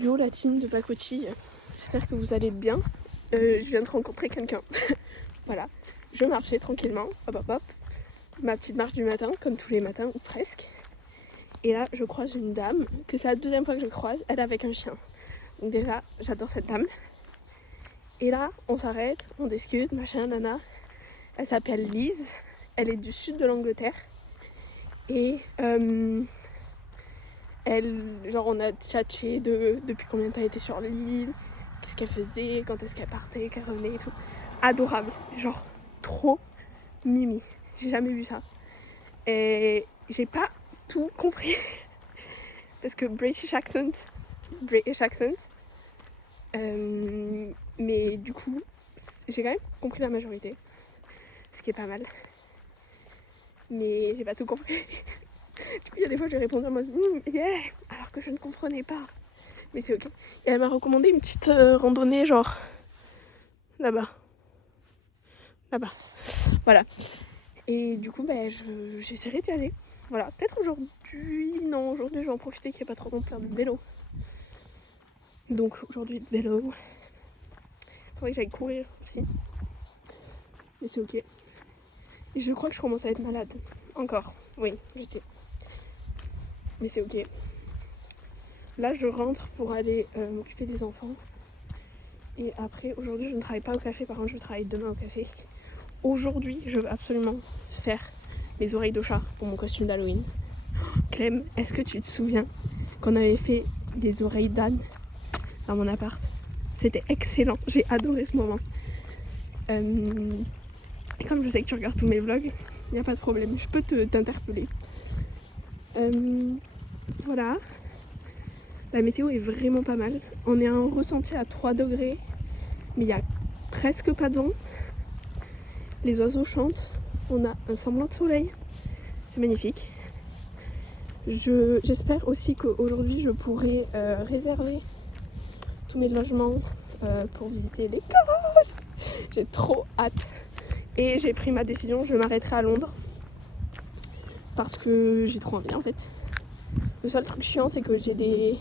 Yo la team de pacotille, j'espère que vous allez bien. Je viens de rencontrer quelqu'un. Voilà, je marchais tranquillement, hop hop hop, ma petite marche du matin, comme tous les matins ou presque. Et là, je croise une dame, que c'est la deuxième fois que je croise, elle est avec un chien. Donc déjà, j'adore cette dame. Et là, on s'arrête, on discute, machin, nana. Elle s'appelle Lise, elle est du sud de l'Angleterre. Et elle, genre on a tchatché depuis combien de temps elle était sur l'île, qu'est-ce qu'elle faisait, quand est-ce qu'elle partait, qu'elle revenait et tout. Adorable, genre trop mimi, j'ai jamais vu ça. Et j'ai pas tout compris parce que British accent, mais du coup j'ai quand même compris la majorité, ce qui est pas mal. Mais j'ai pas tout compris. Du coup il y a des fois je réponds en mode yeah, alors que je ne comprenais pas. Mais c'est ok. Et elle m'a recommandé une petite randonnée genre là-bas. Voilà. Et du coup j'essaierai d'y aller. Voilà. Peut-être aujourd'hui. Non, aujourd'hui je vais en profiter qu'il n'y a pas trop de monde pour faire du vélo. Donc aujourd'hui de vélo. Faudrait que j'aille courir aussi. Mais c'est ok. Et je crois que je commence à être malade. Encore. Oui, je sais. Mais c'est ok. Là je rentre pour aller m'occuper des enfants. Et après, aujourd'hui je ne travaille pas au café, par contre je travaille demain au café. Aujourd'hui, je veux absolument faire les oreilles de chat pour mon costume d'Halloween. Clem, est-ce que tu te souviens qu'on avait fait les oreilles d'âne dans mon appart? C'était excellent, j'ai adoré ce moment. Et comme je sais que tu regardes tous mes vlogs, il n'y a pas de problème, je peux t'interpeller. Voilà. La météo est vraiment pas mal. On est à un ressenti à 3 degrés, mais il n'y a presque pas de vent. Les oiseaux chantent, on a un semblant de soleil, c'est magnifique. J'espère aussi qu'aujourd'hui je pourrai réserver tous mes logements pour visiter l'Écosse. J'ai trop hâte. Et j'ai pris ma décision, je m'arrêterai à Londres. Parce que j'ai trop envie en fait. Le seul truc chiant c'est que j'ai des...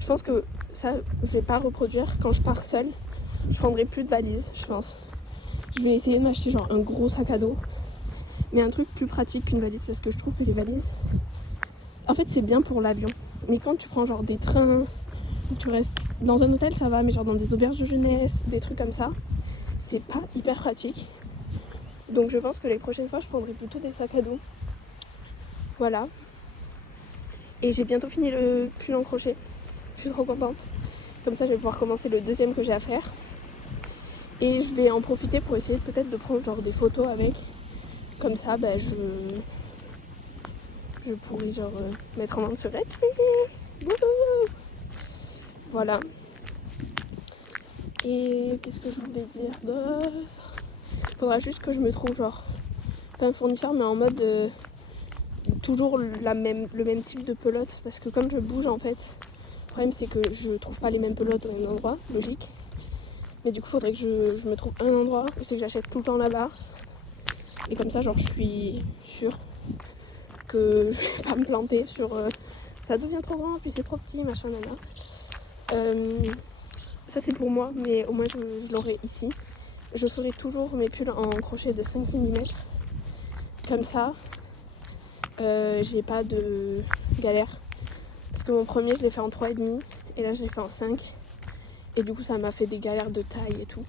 Je pense que ça je vais pas reproduire quand je pars seule. Je prendrai plus de valises je pense. Je vais essayer de m'acheter genre un gros sac à dos. Mais un truc plus pratique qu'une valise parce que je trouve que les valises... En fait c'est bien pour l'avion. Mais quand tu prends genre des trains, où tu restes dans un hôtel ça va, mais genre dans des auberges de jeunesse, des trucs comme ça, c'est pas hyper pratique. Donc je pense que les prochaines fois je prendrai plutôt des sacs à dos. Voilà. Et j'ai bientôt fini le pull en crochet. Je suis trop contente. Comme ça je vais pouvoir commencer le deuxième que j'ai à faire. Et je vais en profiter pour essayer peut-être de prendre genre des photos avec. Comme ça je pourrais genre mettre en vente sur Etsy. Voilà. Et qu'est-ce que je voulais dire d'autre? Faudra juste que je me trouve genre pas un fournisseur mais en mode toujours le même type de pelote parce que comme je bouge en fait, le problème c'est que je trouve pas les mêmes pelotes au même endroit, logique. Mais du coup faudrait que je me trouve un endroit où c'est que j'achète tout le temps là-bas. Et comme ça genre je suis sûre que je vais pas me planter sur ça devient trop grand puis c'est trop petit machin nana. Ça c'est pour moi mais au moins je l'aurai ici. Je ferai toujours mes pulls en crochet de 5 mm. Comme ça, j'ai pas de galère. Parce que mon premier, je l'ai fait en 3,5 et là, je l'ai fait en 5. Et du coup, ça m'a fait des galères de taille et tout.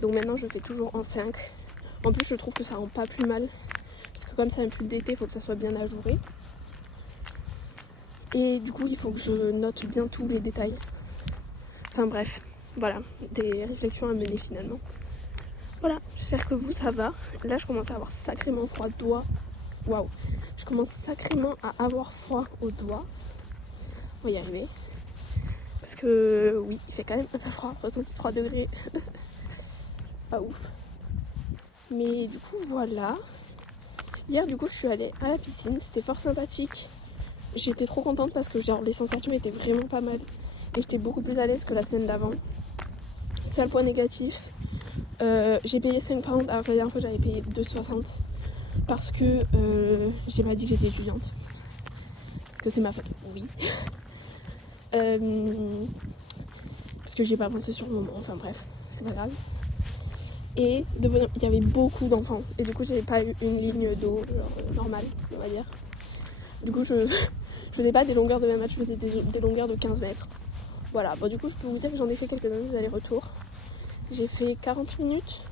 Donc maintenant, je fais toujours en 5. En plus, je trouve que ça rend pas plus mal. Parce que comme c'est un pull d'été, il faut que ça soit bien ajouré. Et du coup, il faut que je note bien tous les détails. Enfin bref, voilà, des réflexions à mener finalement. Voilà, j'espère que vous ça va. Là je commence à avoir sacrément froid aux doigts. Waouh, je commence sacrément à avoir froid aux doigts. On va y arriver. Parce que oui, il fait quand même un peu froid, ressenti 3 degrés. Pas ouf. Mais du coup voilà. Hier du coup je suis allée à la piscine, c'était fort sympathique. J'étais trop contente parce que genre les sensations étaient vraiment pas mal. Et j'étais beaucoup plus à l'aise que la semaine d'avant. Seul point négatif. J'ai payé 5 pounds alors que la dernière fois j'avais payé 2,60 parce que j'ai pas dit que j'étais étudiante parce que c'est ma faute, oui. parce que j'y ai pas pensé sur le moment, enfin bref, c'est pas grave. Et de bonheur, il y avait beaucoup d'enfants et du coup j'avais pas eu une ligne d'eau normale, on va dire. Du coup je faisais pas des longueurs de 20 mètres, je faisais des longueurs de 15 mètres. Voilà, bon du coup je peux vous dire que j'en ai fait quelques-uns, des allers-retours. J'ai fait 40 minutes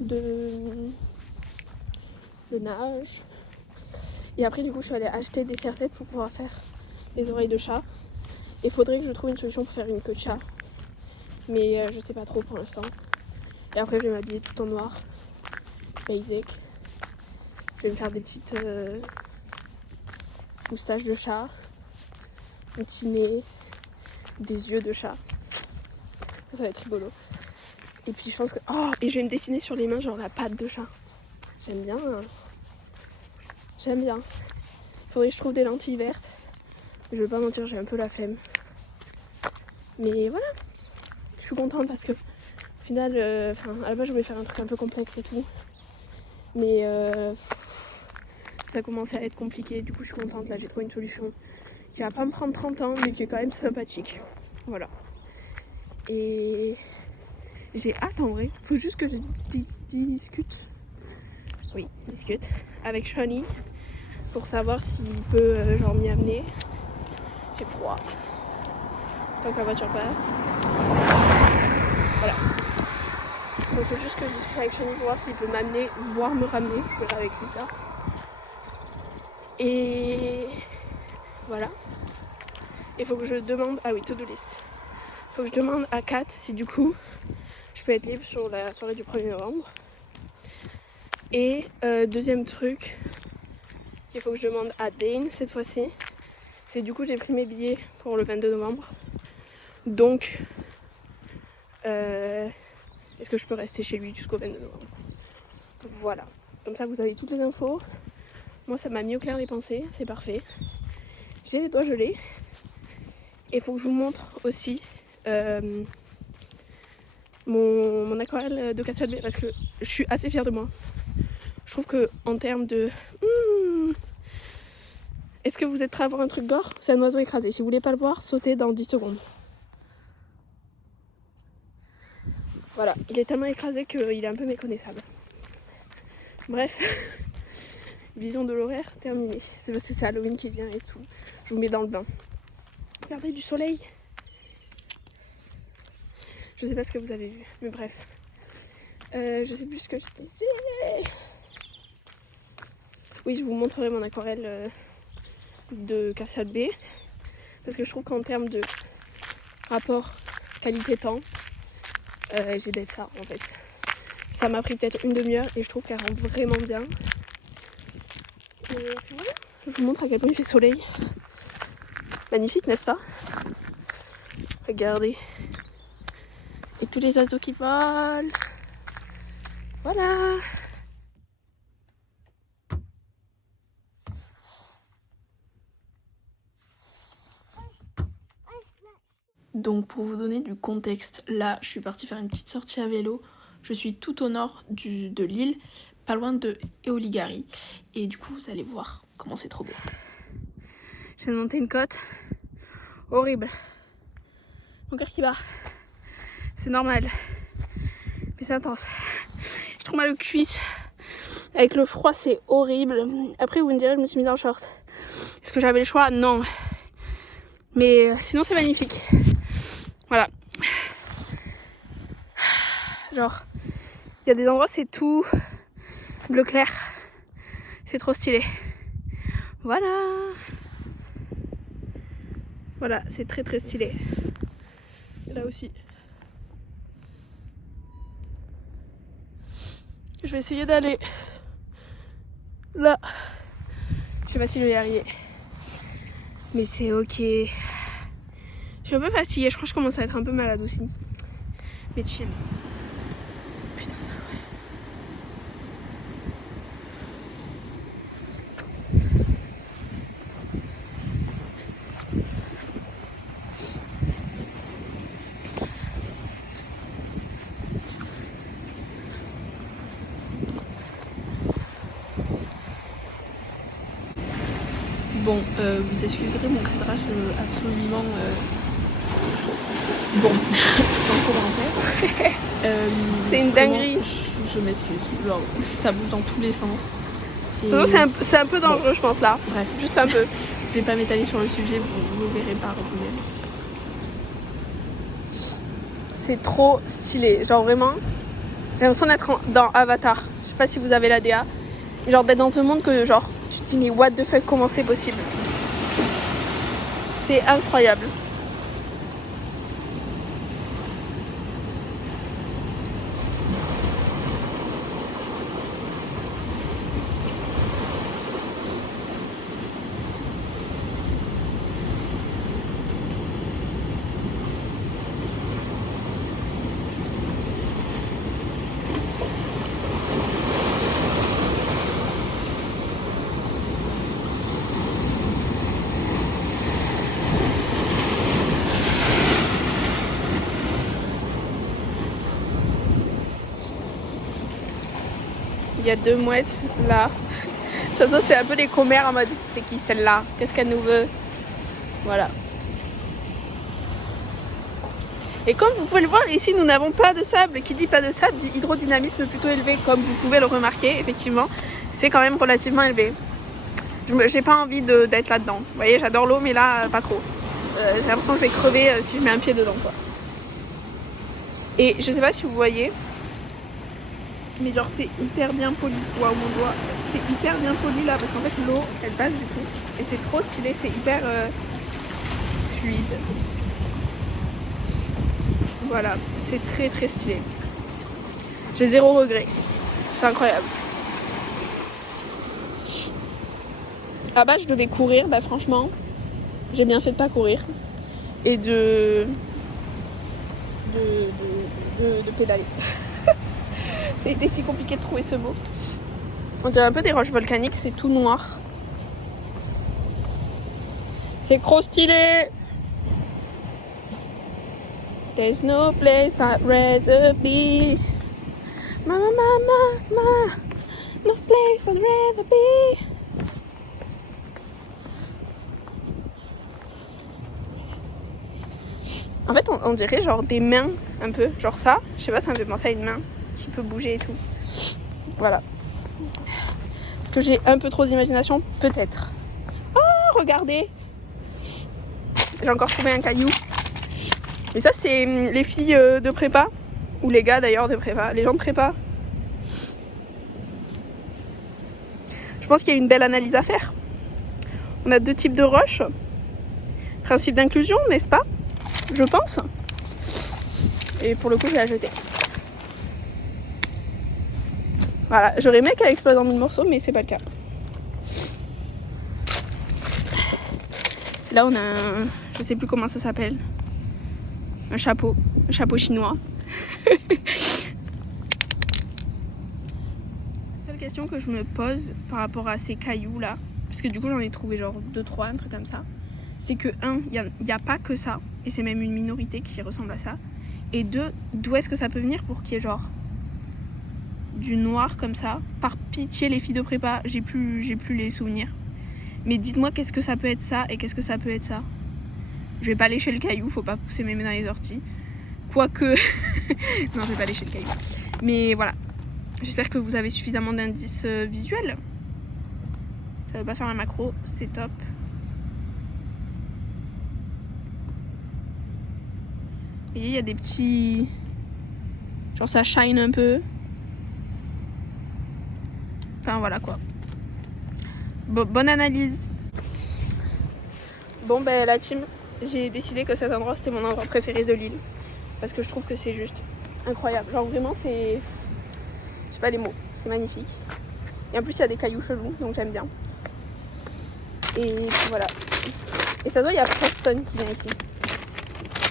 de nage. Et après du coup je suis allée acheter des serre-têtes pour pouvoir faire les oreilles de chat. Et faudrait que je trouve une solution pour faire une queue de chat. Mais je sais pas trop pour l'instant. Et après je vais m'habiller tout en noir. Basic. Je vais me faire des petites moustaches de chat. Un petit nez. Des yeux de chat. Ça va être rigolo. Et puis je pense que... Oh, et je vais me dessiner sur les mains genre la patte de chat. J'aime bien. J'aime bien. Faudrait que je trouve des lentilles vertes. Je vais pas mentir, j'ai un peu la flemme. Mais voilà. Je suis contente parce que au final, à la base je voulais faire un truc un peu complexe et tout. Mais ça a commencé à être compliqué. Du coup je suis contente. Là j'ai trouvé une solution qui va pas me prendre 30 ans mais qui est quand même sympathique. Voilà. Et j'ai hâte en vrai. Faut juste que je discute. Oui, discute. Avec Shawnee. Pour savoir s'il peut genre m'y amener. J'ai froid. Tant que la voiture passe. Voilà. Donc il faut juste que je discute avec Shawnee pour voir s'il peut m'amener, voire me ramener. Je verrai avec lui ça. Et voilà. Il faut que je demande... Ah oui, to-do list. Il faut que je demande à Kat si du coup je peux être libre sur la soirée du 1er novembre. Et deuxième truc qu'il faut que je demande à Dane cette fois-ci, c'est du coup j'ai pris mes billets pour le 22 novembre. Donc est-ce que je peux rester chez lui jusqu'au 22 novembre? Voilà. Comme ça vous avez toutes les infos. Moi ça m'a mis au clair les pensées, c'est parfait. J'ai les doigts gelés. Et il faut que je vous montre aussi mon aquarelle de Castle Bay parce que je suis assez fière de moi. Je trouve que en termes de... Est-ce que vous êtes prêts à voir un truc gore? C'est un oiseau écrasé. Si vous voulez pas le voir, sautez dans 10 secondes. Voilà, il est tellement écrasé qu'il est un peu méconnaissable. Bref, vision de l'horaire terminée. C'est parce que c'est Halloween qui vient et tout. Je vous mets dans le bain. Regardez du soleil. Je sais pas ce que vous avez vu, mais bref. Je sais plus ce que je disais. Oui, je vous montrerai mon aquarelle de Castle Bay. Parce que je trouve qu'en termes de rapport qualité-temps, j'ai d'être ça en fait. Ça m'a pris peut-être une demi-heure et je trouve qu'elle rend vraiment bien. Et voilà. Je vous montre à quel point il fait soleil. Magnifique, n'est-ce pas? Regardez. Et tous les oiseaux qui volent. Voilà. Donc pour vous donner du contexte, là je suis partie faire une petite sortie à vélo. Je suis tout au nord de l'île, pas loin de Eoligari. Et du coup vous allez voir comment c'est trop beau. Je viens de monter une côte. Horrible. Mon cœur qui bat. C'est normal. Mais c'est intense. J'ai trop mal aux cuisses. Avec le froid c'est horrible. Après vous me direz je me suis mise en short. Est-ce que j'avais le choix? Non. Mais sinon c'est magnifique. Voilà. Genre, il y a des endroits c'est tout bleu clair. C'est trop stylé. Voilà. Voilà, c'est très très stylé. Là aussi. Je vais essayer d'aller là. Je sais pas si je vais y arriver. Mais c'est ok. Je suis un peu fatiguée, je crois que je commence à être un peu malade aussi. Mais chill. Putain, c'est incroyable. Bon, vous excuserez mon cadrage absolument Bon, sans commentaire. C'est une dinguerie. Je m'excuse. Genre, ça bouge dans tous les sens. C'est un peu dangereux, je pense, là. Bref, Juste un peu. je vais pas m'étaler sur le sujet, vous verrez par vous-même. C'est trop stylé. Genre vraiment, j'ai l'impression d'être dans Avatar. Je sais pas si vous avez la DA. Genre d'être dans ce monde que genre, tu te dis mais what the fuck, comment c'est possible? C'est incroyable. Il y a 2 mouettes là. Ça c'est un peu les commères en mode c'est qui celle-là? Qu'est-ce qu'elle nous veut? Voilà. Et comme vous pouvez le voir ici, nous n'avons pas de sable. Qui dit pas de sable dit hydrodynamisme plutôt élevé. Comme vous pouvez le remarquer, effectivement, c'est quand même relativement élevé. J'ai pas envie d'être là-dedans. Vous voyez, j'adore l'eau, mais là, pas trop. J'ai l'impression que je vais crever si je mets un pied dedans, quoi. Et je sais pas si vous voyez, mais genre c'est hyper bien poli. Waouh, mon doigt. C'est hyper bien poli là, parce qu'en fait l'eau, elle passe du coup. Et c'est trop stylé, c'est hyper fluide. Voilà, c'est très très stylé. J'ai 0 regret. C'est incroyable. Ah bah je devais courir, bah franchement, j'ai bien fait de pas courir. Et de pédaler. C'était si compliqué de trouver ce mot. On dirait un peu des roches volcaniques, c'est tout noir. C'est trop stylé. There's no place I'd rather be. Mama, mama, mama. No place I'd rather be. En fait, on dirait genre des mains un peu. Genre ça, je sais pas, ça me fait penser à une main qui peut bouger et tout. Voilà. Est-ce que j'ai un peu trop d'imagination? Peut-être. Oh, regardez. J'ai encore trouvé un caillou. Et ça, c'est les filles de prépa. Ou les gars d'ailleurs de prépa. Les gens de prépa. Je pense qu'il y a une belle analyse à faire. On a 2 types de roches. Principe d'inclusion, n'est-ce pas? Je pense. Et pour le coup, je vais la jeter. Voilà, j'aurais aimé qu'elle explose en 1000 morceaux, mais c'est pas le cas. Là, on a un... Je sais plus comment ça s'appelle. Un chapeau chinois. La seule question que je me pose par rapport à ces cailloux là, parce que du coup j'en ai trouvé genre 2-3, un truc comme ça, c'est que 1, il n'y a pas que ça, et c'est même une minorité qui ressemble à ça, et 2, d'où est-ce que ça peut venir pour qu'il y ait genre du noir comme ça? Par pitié les filles de prépa, j'ai plus les souvenirs. Mais dites-moi qu'est-ce que ça peut être ça et qu'est-ce que ça peut être ça. Je vais pas lécher le caillou, faut pas pousser mes mains dans les orties. Quoique... non, je vais pas lécher le caillou. Mais voilà. J'espère que vous avez suffisamment d'indices visuels. Ça veut pas faire la macro, c'est top. Et il y a des petits... Genre ça shine un peu. Enfin voilà quoi. Bonne analyse. Bon ben la team, j'ai décidé que cet endroit c'était mon endroit préféré de l'île. Parce que je trouve que c'est juste incroyable. Genre vraiment c'est... Je sais pas les mots, c'est magnifique. Et en plus il y a des cailloux chelous, donc j'aime bien. Et voilà. Et ça doit, il y a personne qui vient ici.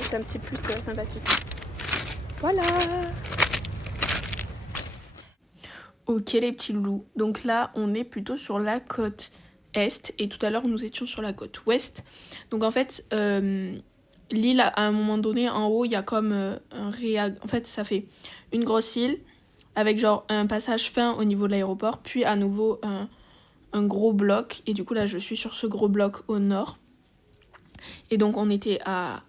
C'est un petit plus sympathique. Voilà. Ok les petits loulous. Donc là on est plutôt sur la côte est et tout à l'heure nous étions sur la côte ouest. Donc en fait l'île à un moment donné en haut il y a comme un réag... En fait ça fait une grosse île avec genre un passage fin au niveau de l'aéroport, puis à nouveau un gros bloc, et du coup là je suis sur ce gros bloc au nord. Et donc on était à,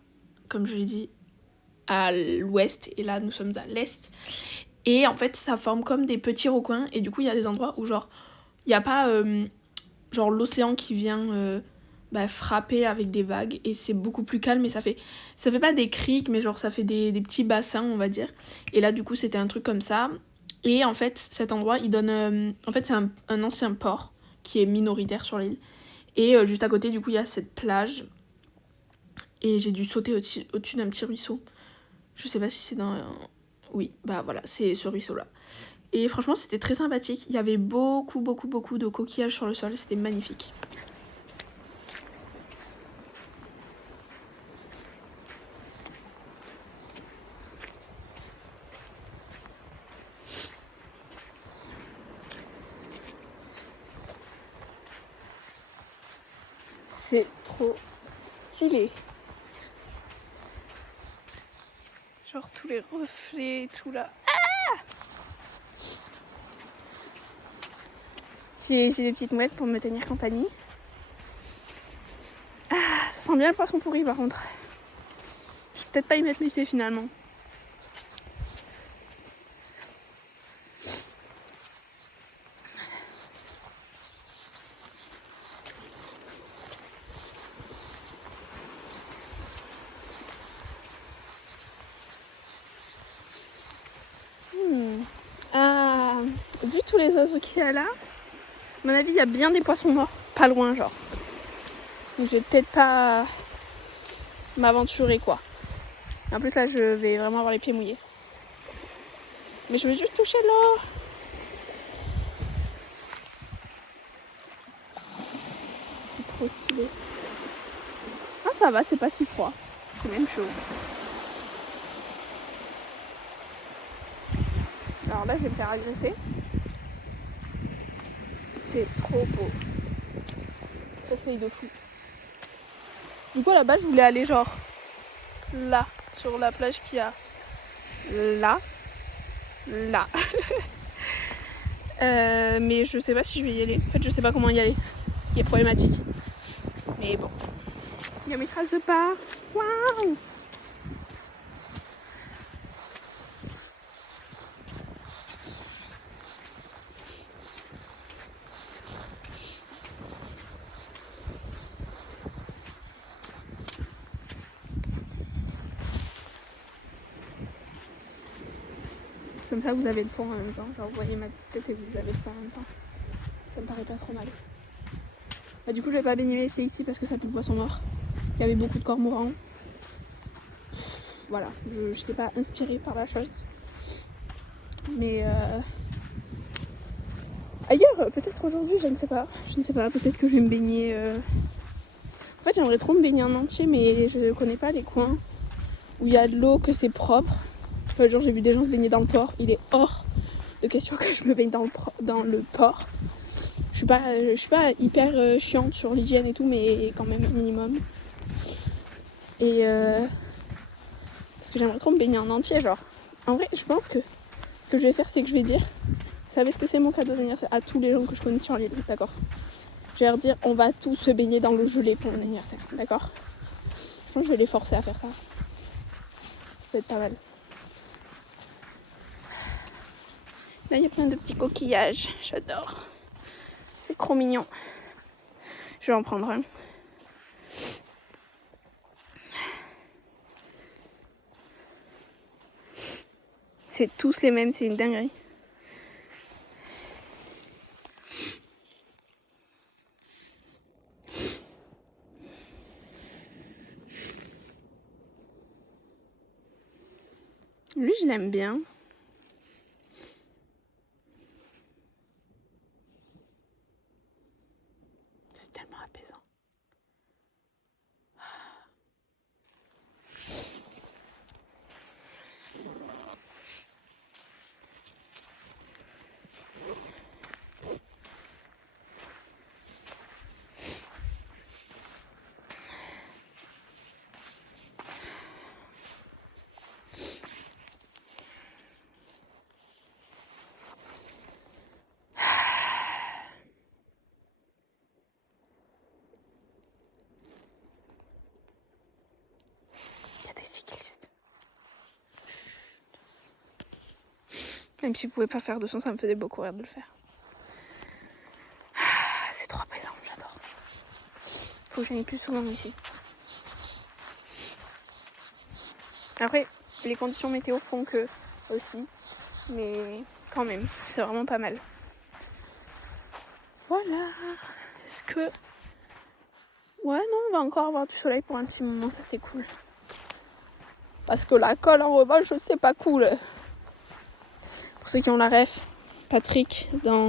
comme je l'ai dit, à l'ouest et là nous sommes à l'est. Et en fait ça forme comme des petits recoins et du coup il y a des endroits où genre il n'y a pas genre l'océan qui vient frapper avec des vagues et c'est beaucoup plus calme et ça fait pas des criques mais genre ça fait des petits bassins on va dire. Et là du coup c'était un truc comme ça. Et en fait cet endroit il donne en fait c'est un ancien port qui est minoritaire sur l'île. Et juste à côté du coup il y a cette plage. Et j'ai dû sauter au-dessus d'un petit ruisseau. Je sais pas si c'est dans... Oui, bah voilà, c'est ce ruisseau-là. Et franchement, c'était très sympathique. Il y avait beaucoup de coquillages sur le sol. C'était magnifique. C'est trop stylé. Genre tous les reflets, tout là. Ah, j'ai des petites mouettes pour me tenir compagnie. Ah, ça sent bien le poisson pourri par contre. Je vais peut-être pas y mettre mes pieds finalement. Vu tous les oiseaux qu'il y a là, à mon avis, il y a bien des poissons morts, pas loin, genre. Donc je vais peut-être pas m'aventurer, quoi. En plus, là, je vais vraiment avoir les pieds mouillés. Mais je vais juste toucher l'eau. C'est trop stylé. Ah, ça va, c'est pas si froid. C'est même chaud. Alors là, je vais me faire agresser. C'est trop beau. Ça se de fou. Du coup, à la base, je voulais aller genre là, sur la plage qu'il y a là. Mais je sais pas si je vais y aller. En fait, je sais pas comment y aller. Ce qui est problématique. Mais bon. Il y a mes traces de pas. Waouh! Comme ça, vous avez le fond en même temps. Genre, vous voyez ma petite tête et vous avez le fond en même temps. Ça me paraît pas trop mal. Bah, du coup, je vais pas baigner mes pieds ici parce que ça pue le poisson mort. Il y avait beaucoup de cormorans. Voilà, je n'étais pas inspirée par la chose. Mais ailleurs, peut-être aujourd'hui, je ne sais pas. Peut-être que je vais me baigner. En fait, j'aimerais trop me baigner en entier, mais je ne connais pas les coins où il y a de l'eau, que c'est propre. Enfin, genre, j'ai vu des gens se baigner dans le port. Il est hors de question que je me baigne dans le port. Je suis pas hyper chiante sur l'hygiène et tout, mais quand même un minimum. Et parce que j'aimerais trop me baigner en entier, genre. En vrai, je pense que ce que je vais faire, c'est que je vais dire, vous savez ce que c'est mon cadeau d'anniversaire à tous les gens que je connais sur l'île, d'accord? Je vais leur dire, on va tous se baigner dans le gelé pour mon anniversaire, d'accord? Je pense que je vais les forcer à faire ça. Ça peut être pas mal. Là, il y a plein de petits coquillages, j'adore. C'est trop mignon. Je vais en prendre un. C'est tous les mêmes, c'est une dinguerie. Lui, je l'aime bien. C'est tellement apaisant. Même si vous pouvez pas faire de son, ça me faisait beaucoup rire de le faire. Ah, c'est trop apaisant, j'adore. Faut que j'aille plus souvent ici. Après, les conditions météo font que aussi. Mais quand même, c'est vraiment pas mal. Voilà. Est-ce que... Ouais, non, on va encore avoir du soleil pour un petit moment, ça c'est cool. Parce que la colle, en revanche, c'est pas cool. Pour ceux qui ont la ref, Patrick, dans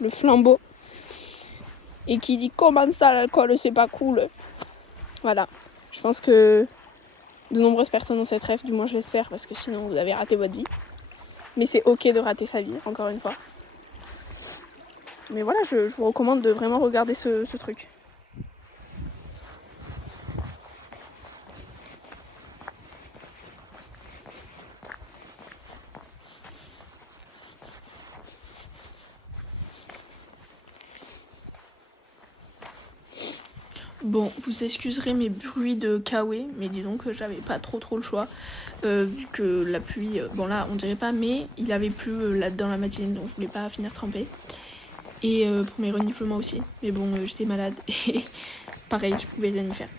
le flambeau, et qui dit comment ça, l'alcool, c'est pas cool. Voilà. Je pense que de nombreuses personnes ont cette ref, du moins je l'espère, parce que sinon vous avez raté votre vie. Mais c'est ok de rater sa vie, encore une fois. Mais voilà, je vous recommande de vraiment regarder ce truc. Bon, vous excuserez mes bruits de kawaii, mais disons que j'avais pas trop le choix, vu que la pluie, bon là on dirait pas, mais il avait plu là dans la matinée, donc je voulais pas finir trempée. Et pour mes reniflements aussi, mais bon j'étais malade et pareil, je pouvais rien y faire.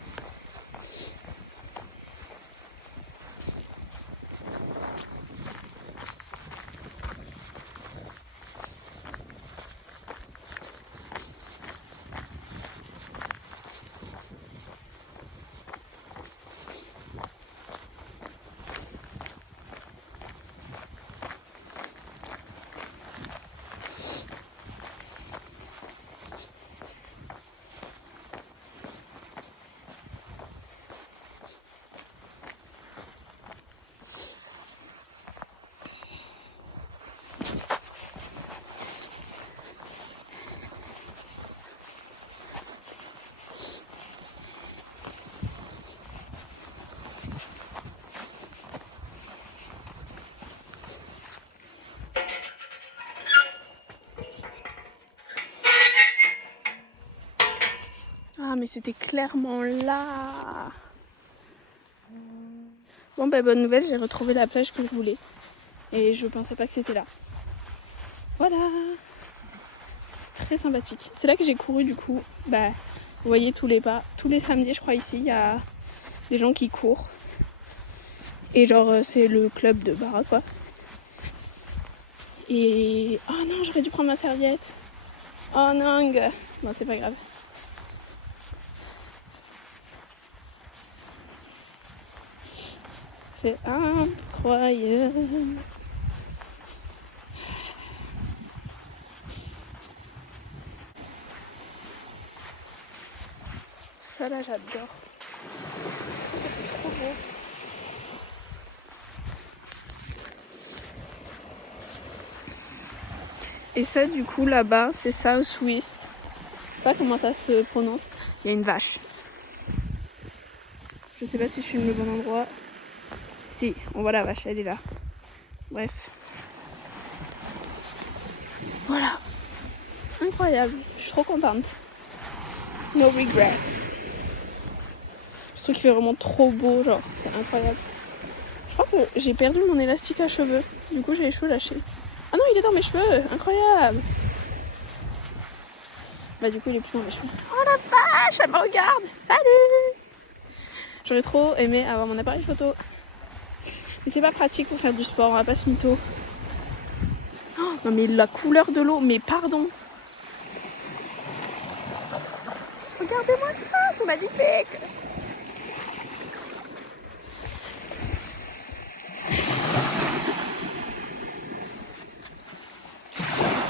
Ah, mais c'était clairement là. Bon, bah, bonne nouvelle, j'ai retrouvé la plage que je voulais. Et je pensais pas que c'était là. Voilà. C'est très sympathique. C'est là que j'ai couru, du coup. Bah, vous voyez tous les pas. Tous les samedis, je crois, ici, il y a des gens qui courent. Et genre, c'est le club de Bara, quoi. Et... Oh non, j'aurais dû prendre ma serviette. Oh non. Bon, c'est pas grave. C'est incroyable. Ça là, j'adore. Je trouve que c'est trop beau. Et ça, du coup, là-bas, c'est Southwest. Je sais pas comment ça se prononce. Il y a une vache. Je sais pas si je filme le bon endroit. Si, on voit la vache, elle est là. Bref. Voilà. Incroyable. Je suis trop contente. No regrets. Je trouve qu'il fait vraiment trop beau, genre, c'est incroyable. Je crois que j'ai perdu mon élastique à cheveux. Du coup, j'ai les cheveux lâchés. Ah non, il est dans mes cheveux. Incroyable. Bah du coup, il est plus dans mes cheveux. Oh la vache, elle me regarde. Salut. J'aurais trop aimé avoir mon appareil photo. Mais c'est pas pratique pour faire du sport, on va pas se mytho. Oh, non mais la couleur de l'eau, mais pardon. Regardez-moi ça, c'est magnifique.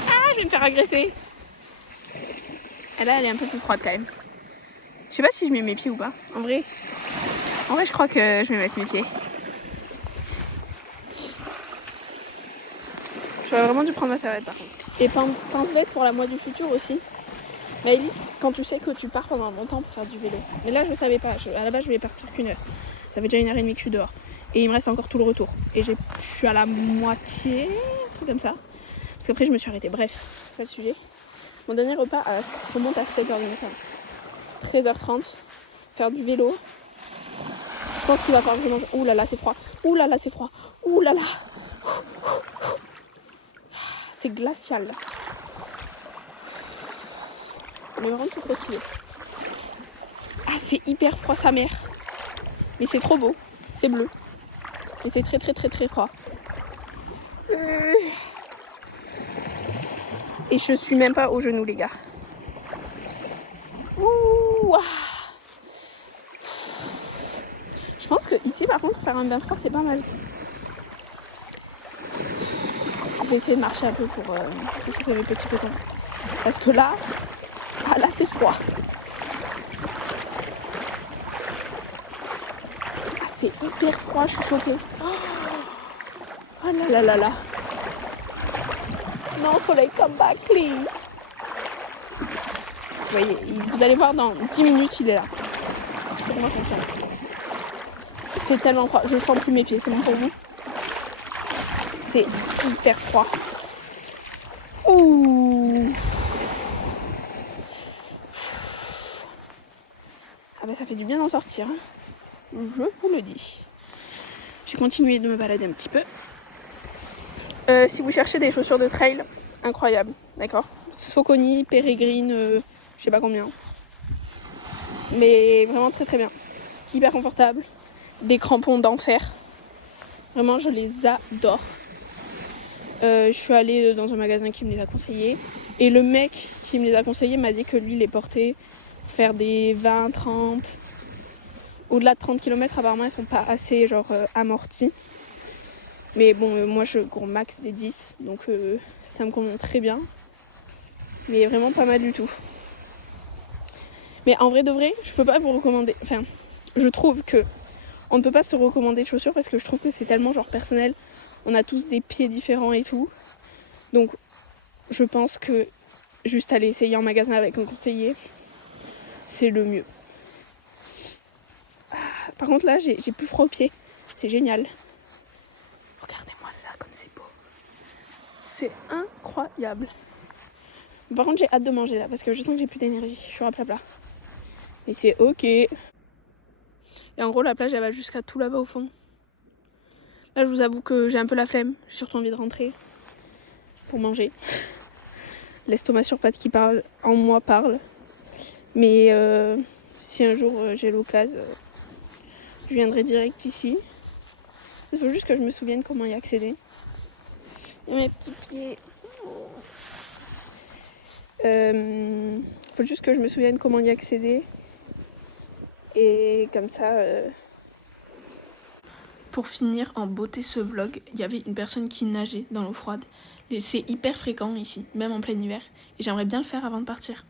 Ah, je vais me faire agresser. Et là, elle est un peu plus froide quand même. Je sais pas si je mets mes pieds ou pas. En vrai, je crois que je vais mettre mes pieds. J'aurais vraiment dû prendre ma serviette par contre. Et pince-bête pour la moi du futur aussi. Mais Elise, quand tu sais que tu pars pendant longtemps pour faire du vélo. Mais là, je savais pas. À la base, je vais partir qu'une heure. Ça fait déjà 1h30 que je suis dehors. Et il me reste encore tout le retour. Et je suis à la moitié, un truc comme ça. Parce qu'après, je me suis arrêtée. Bref, c'est pas le sujet. Mon dernier repas remonte à 7h du matin. 13h30. Faire du vélo. Je pense qu'il va falloir que je mange. Ouh là là, c'est froid. Ouh là là, c'est froid. Ouh là là. C'est glacial. Mais vraiment c'est trop stylé. Ah c'est hyper froid sa mère. Mais c'est trop beau. C'est bleu. Et c'est très très très très froid. Et je suis même pas aux genoux les gars. Ouh. Je pense que ici par contre faire un bain froid c'est pas mal. Je vais essayer de marcher un peu pour chauffer mes petits pétons. Parce que là, là c'est froid. Ah, c'est hyper froid, je suis choquée. Oh là là là là. Non soleil, come back please. Vous voyez, vous allez voir dans 10 minutes il est là. Faites-moi confiance. C'est tellement froid, je sens plus mes pieds, c'est bon pour vous? C'est hyper froid. Ouh. Ah bah ça fait du bien d'en sortir. Je vous le dis. J'ai continué de me balader un petit peu. Si vous cherchez des chaussures de trail, incroyable, d'accord? Saucony, Peregrine, je sais pas combien. Mais vraiment très très bien. Hyper confortable. Des crampons d'enfer. Vraiment je les adore. Je suis allée dans un magasin qui me les a conseillés. Et le mec qui me les a conseillés m'a dit que lui les portait pour faire des 20, 30. Au-delà de 30 km apparemment ils sont pas assez genre amortis. Mais bon moi je cours max des 10. Donc ça me convient très bien. Mais vraiment pas mal du tout. Mais en vrai de vrai, je peux pas vous recommander. Enfin, je trouve que on ne peut pas se recommander de chaussures parce que je trouve que c'est tellement genre personnel. On a tous des pieds différents et tout. Donc je pense que juste aller essayer en magasin avec un conseiller, c'est le mieux. Par contre là j'ai plus froid aux pieds. C'est génial. Regardez-moi ça comme c'est beau. C'est incroyable. Par contre j'ai hâte de manger là parce que je sens que j'ai plus d'énergie. Je suis à plat. Mais c'est ok. Et en gros la plage elle va jusqu'à tout là-bas au fond. Là je vous avoue que j'ai un peu la flemme. J'ai surtout envie de rentrer pour manger. L'estomac sur pattes qui parle en moi parle. Mais si un jour j'ai l'occasion, je viendrai direct ici. Il faut juste que je me souvienne comment y accéder. Et mes petits pieds. Il faut juste que je me souvienne comment y accéder. Et comme ça... Pour finir en beauté ce vlog, il y avait une personne qui nageait dans l'eau froide. Et c'est hyper fréquent ici, même en plein hiver. Et j'aimerais bien le faire avant de partir.